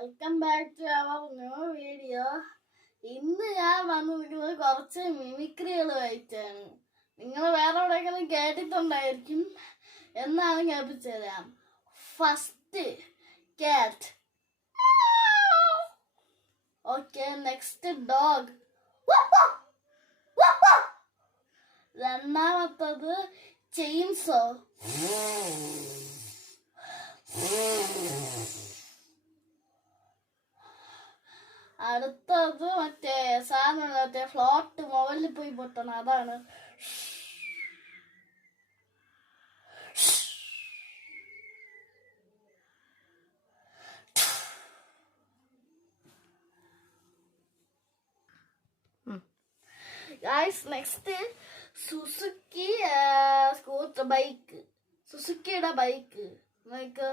Welcome back to our new video. ഇന്ന് ഞാൻ വന്നിരിക്കുന്നത് കുറച്ച് മിമിക്രികളുമായിട്ടാണ്. നിങ്ങൾ വേറെ എവിടെയെങ്കിലും കേട്ടിട്ടുണ്ടായിരിക്കും, എന്നാണ് കേൾപ്പിച്ചു തരാം. First cat, okay. Next dog, രണ്ടാമത്തത് ചെയിൻസോ, അടുത്തത് മറ്റേ സാധനം മറ്റേ ഫ്ലോട്ട് മുകളിൽ പോയി പൊട്ടണം, അതാണ്. Guys, next Suzuki scooter bike, സുസുക്കിയുടെ ബൈക്ക്. ലൈക്ക്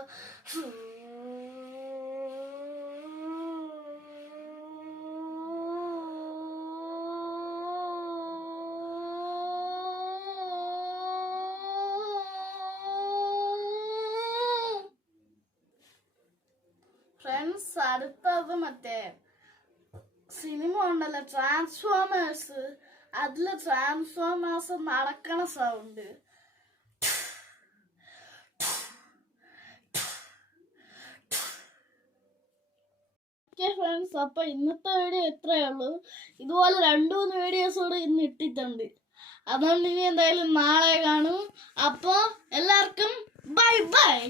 ഫ്രണ്ട്സ്, അടുത്തത് മറ്റേ സിനിമ ഉണ്ടല്ലോ ട്രാൻസ്ഫോമേഴ്സ്, അതില് ട്രാൻസ്ഫോമേഴ്സ് നടക്കണ സൗണ്ട്. ഓക്കെ ഫ്രണ്ട്സ്, അപ്പൊ ഇന്നത്തെ വീഡിയോ ഇത്രയേ ഉള്ളൂ. ഇതുപോലെ 2-3 വീഡിയോസ് കൂടെ ഇന്ന് ഇട്ടിട്ടുണ്ട്. അതുകൊണ്ട് ഇനി എന്തായാലും നാളെ കാണും. അപ്പൊ എല്ലാവർക്കും ബൈ ബൈ.